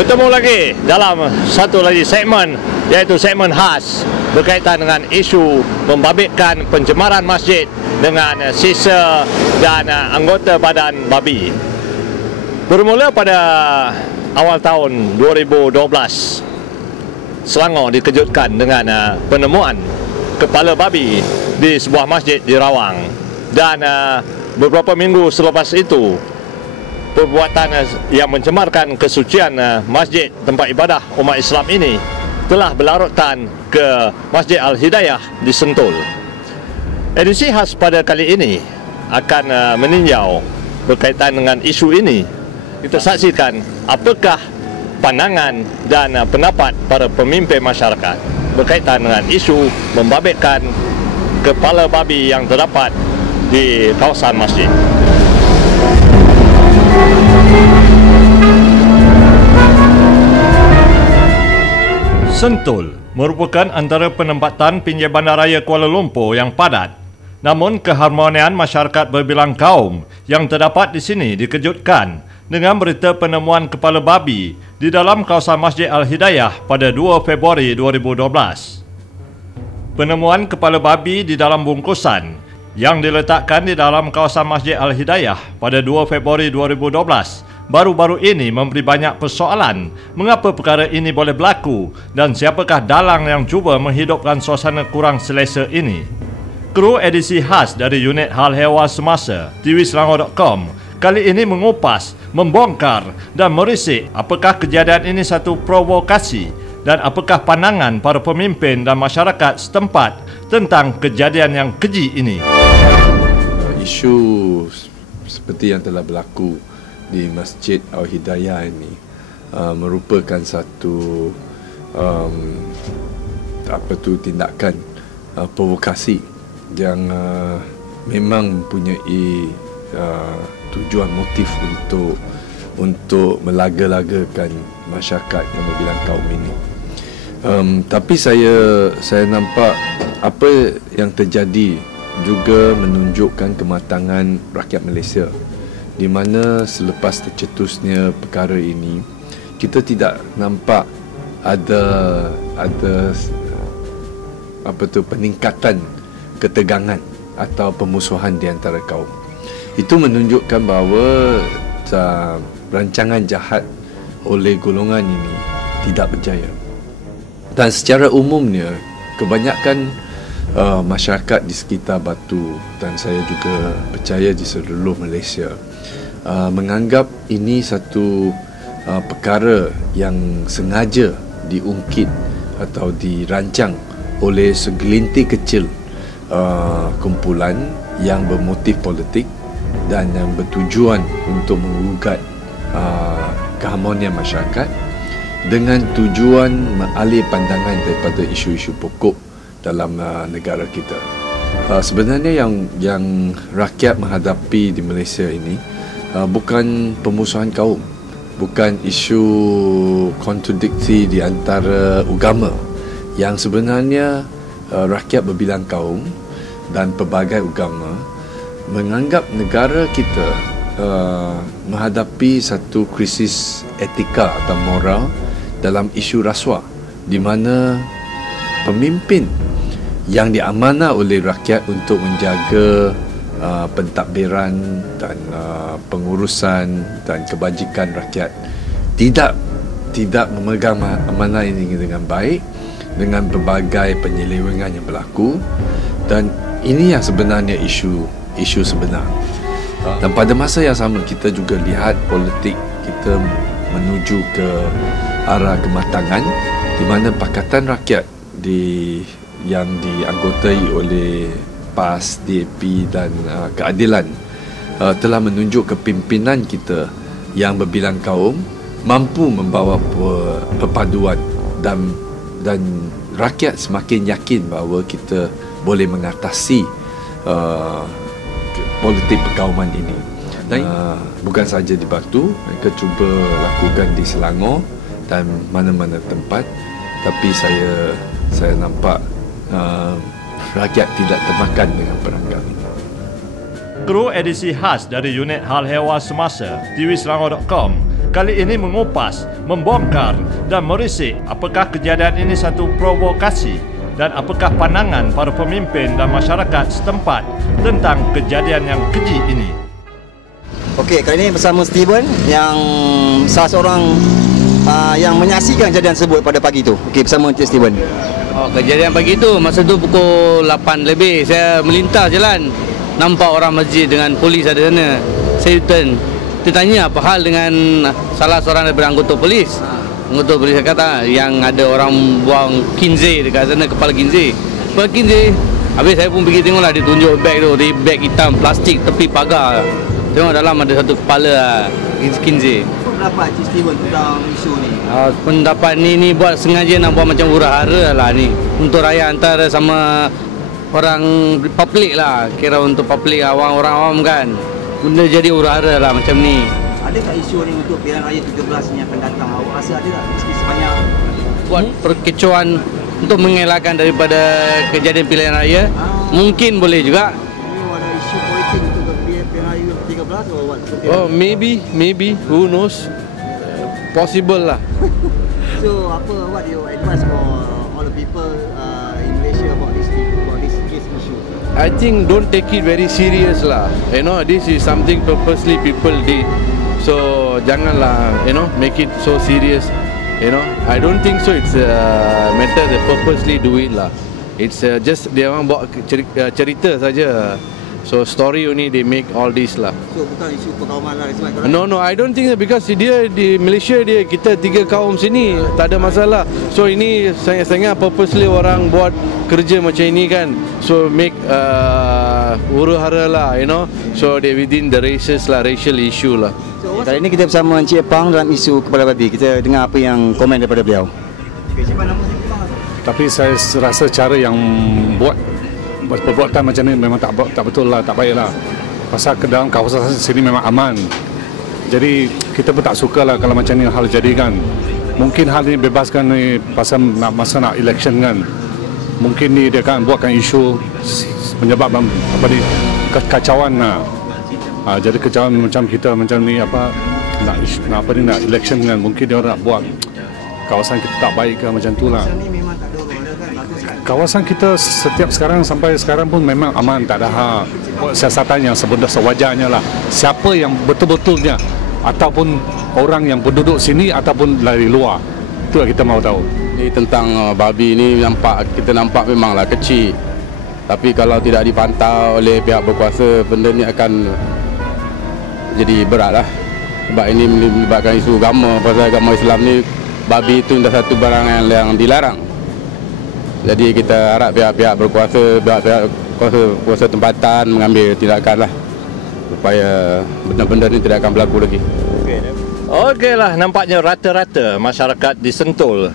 Bertemu lagi dalam satu lagi segmen, iaitu segmen khas berkaitan dengan isu membabitkan pencemaran masjid dengan sisa dan anggota badan babi. Bermula pada awal tahun 2012, Selangor dikejutkan dengan penemuan kepala babi di sebuah masjid di Rawang, dan beberapa minggu selepas itu perbuatan yang mencemarkan kesucian masjid tempat ibadah umat Islam ini telah berlarutan ke Masjid Al-Hidayah di Sentul. Edisi khas pada kali ini akan meninjau berkaitan dengan isu ini. Kita saksikan apakah pandangan dan pendapat para pemimpin masyarakat berkaitan dengan isu membabitkan kepala babi yang terdapat di kawasan masjid. Sentul merupakan antara penempatan pinggir bandaraya Kuala Lumpur yang padat. Namun keharmonian masyarakat berbilang kaum yang terdapat di sini dikejutkan dengan berita penemuan kepala babi di dalam kawasan Masjid Al-Hidayah pada 2 Februari 2012. Penemuan kepala babi di dalam bungkusan yang diletakkan di dalam kawasan Masjid Al-Hidayah pada 2 Februari 2012 baru-baru ini memberi banyak persoalan mengapa perkara ini boleh berlaku dan siapakah dalang yang cuba menghidupkan suasana kurang selesa ini. Kru edisi khas dari unit Hal Ehwal Semasa tvselangor.com kali ini mengupas, membongkar dan merisik apakah kejadian ini satu provokasi dan apakah pandangan para pemimpin dan masyarakat setempat tentang kejadian yang keji ini. Isu seperti yang telah berlaku di Masjid Al-Hidayah ini merupakan satu tindakan provokasi yang memang mempunyai tujuan motif untuk melaga-lagakan masyarakat yang berbilang kaum ini. Tapi saya nampak apa yang terjadi juga menunjukkan kematangan rakyat Malaysia, di mana selepas tercetusnya perkara ini kita tidak nampak ada peningkatan ketegangan atau permusuhan di antara kaum. Itu menunjukkan bahawa rancangan jahat oleh golongan ini tidak berjaya. Dan secara umumnya kebanyakan masyarakat di sekitar Batu dan saya juga percaya di seluruh Malaysia menganggap ini satu perkara yang sengaja diungkit atau dirancang oleh segelintir kecil kumpulan yang bermotif politik dan yang bertujuan untuk mengugat keharmonian masyarakat dengan tujuan mengalih pandangan daripada isu-isu pokok dalam negara kita. Sebenarnya yang rakyat menghadapi di Malaysia ini bukan pemusuhan kaum, bukan isu kontradiksi di antara agama. Yang sebenarnya rakyat berbilang kaum dan pelbagai agama menganggap negara kita menghadapi satu krisis etika atau moral dalam isu rasuah, di mana pemimpin yang diamanah oleh rakyat untuk menjaga pentadbiran dan pengurusan dan kebajikan rakyat tidak memegang amanah ini dengan baik, dengan berbagai penyelewengan yang berlaku. Dan ini yang sebenarnya isu sebenar. Dan pada masa yang sama kita juga lihat politik kita menuju ke arah kematangan, di mana Pakatan Rakyat yang dianggotai oleh PAS, DAP dan Keadilan telah menunjuk kepimpinan kita yang berbilang kaum mampu membawa perpaduan dan rakyat semakin yakin bahawa kita boleh mengatasi politik perkauman ini. Bukan saja di Batu, mereka cuba lakukan di Selangor dan mana-mana tempat, tapi saya nampak rakyat tidak termakan dengan perangkap ini. Kru edisi khas dari unit Hal Ehwal Semasa tvselangor.com kali ini mengupas, membongkar dan merisik apakah kejadian ini satu provokasi dan apakah pandangan para pemimpin dan masyarakat setempat tentang kejadian yang keji ini. Okey, kali ini bersama Steven yang salah seorang yang menyaksikan kejadian tersebut pada pagi itu. Okey, bersama Encik Steven. Kejadian pagi itu, masa tu pukul 8 lebih, saya melintas jalan. Nampak orang masjid dengan polis ada sana. Saya U-turn. Dia tanya apa hal dengan salah seorang daripada anggota polis. Anggota polis kata yang ada orang buang kinzeh dekat sana, kepala kinzeh. Kepala kinzeh. Habis saya pun pergi tengoklah, dia tunjuk beg tu, dia beg hitam plastik tepi pagar. Tengok dalam ada satu kepala kinzeh. Pendapat Encik Steven tentang isu ni? Pendapat ni buat sengaja nak buat macam hura-hara lah ni. Untuk raya antara sama orang public lah. Kira untuk public orang awam kan. Benda jadi hura-hara lah macam ni. Ada tak isu ni untuk pilihan raya 17 ni akan datang? Awak rasa ada tak? Meski sebanyak buat perkecohan untuk mengelakkan daripada kejadian pilihan raya. Mungkin boleh juga. Ini ada isu politik untuk pilihan raya 13 atau what? Oh, maybe. Who knows? Possible lah. So, what do you advise for all the people in Malaysia about this issue? I think don't take it very serious lah. You know, this is something purposely people did. So, janganlah, make it so serious. I don't think so. It's a matter they purposely do it lah. It's just dia orang buat cerita saja. So story only they make all this lah. So bukan isu perkauman lah. No, I don't think so, because dia di Malaysia kita 3 kaum sini tak ada masalah. So ini sangat purposely orang buat kerja macam ini kan. So make huru-hara lah, So they within the races lah, racial issue lah. So, kali ini kita bersama Encik Pang dalam isu kepala babi. Kita dengar apa yang komen daripada beliau. Okay, siapa nama Encik Pang? Tapi saya rasa cara yang buat perbuatan macam ni memang tak betul lah, tak baik lah. Pasal ke dalam kawasan sini memang aman. Jadi kita pun tak suka lah kalau macam ni hal jadi kan. Mungkin hal ni bebaskan ni pasal masa nak election kan. Mungkin ni dia akan buatkan isu menyebabkan kekacauan lah. Jadi kekacauan macam kita macam ni nak election kan. Mungkin dia orang nak buat kawasan kita tak baik ke macam tu lah. Kawasan kita setiap sampai sekarang pun memang aman, tak ada siasatan yang sebenar sewajarnya lah. Siapa yang betul-betulnya ataupun orang yang penduduk sini ataupun dari luar, itu yang kita mahu tahu. Ini tentang babi ni kita nampak memanglah kecil. Tapi kalau tidak dipantau oleh pihak berkuasa, benda ni akan jadi berat lah. Sebab ini melibatkan isu agama. Pasal agama Islam ni, babi itu dah satu barang yang dilarang. Jadi kita harap pihak-pihak berkuasa, pihak-pihak kuasa tempatan mengambil tindakan lah supaya benda-benda ni tidak akan berlaku lagi. Okeylah, nampaknya rata-rata masyarakat di Sentul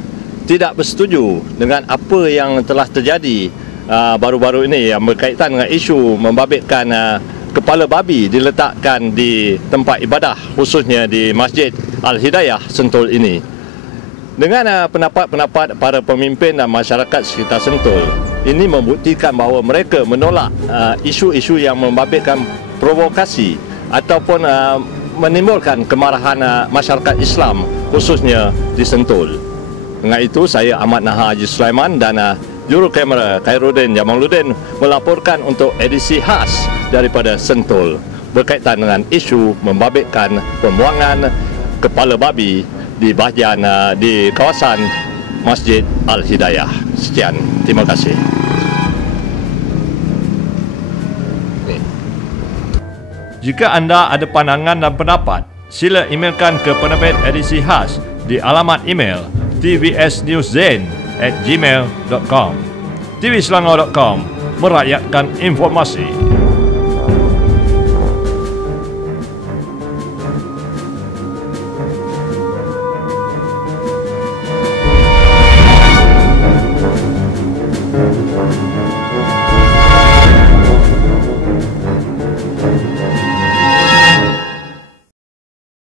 tidak bersetuju dengan apa yang telah terjadi baru-baru ini yang berkaitan dengan isu membabitkan kepala babi diletakkan di tempat ibadah, khususnya di Masjid Al-Hidayah Sentul ini. Dengan pendapat-pendapat para pemimpin dan masyarakat sekitar Sentul, ini membuktikan bahawa mereka menolak isu-isu yang membabitkan provokasi ataupun menimbulkan kemarahan masyarakat Islam, khususnya di Sentul. Dengan itu, saya Ahmad Nahar Haji Sulaiman dan juru kamera Khairuddin Jamaluddin melaporkan untuk edisi khas daripada Sentul berkaitan dengan isu membabitkan pembuangan kepala babi di bahagian di kawasan Masjid Al-Hidayah. Sekian, terima kasih. Jika anda ada pandangan dan pendapat, sila emailkan ke penerbit edisi khas di alamat email tvsnewszen@gmail.com. tvselangor.com, merakyatkan informasi.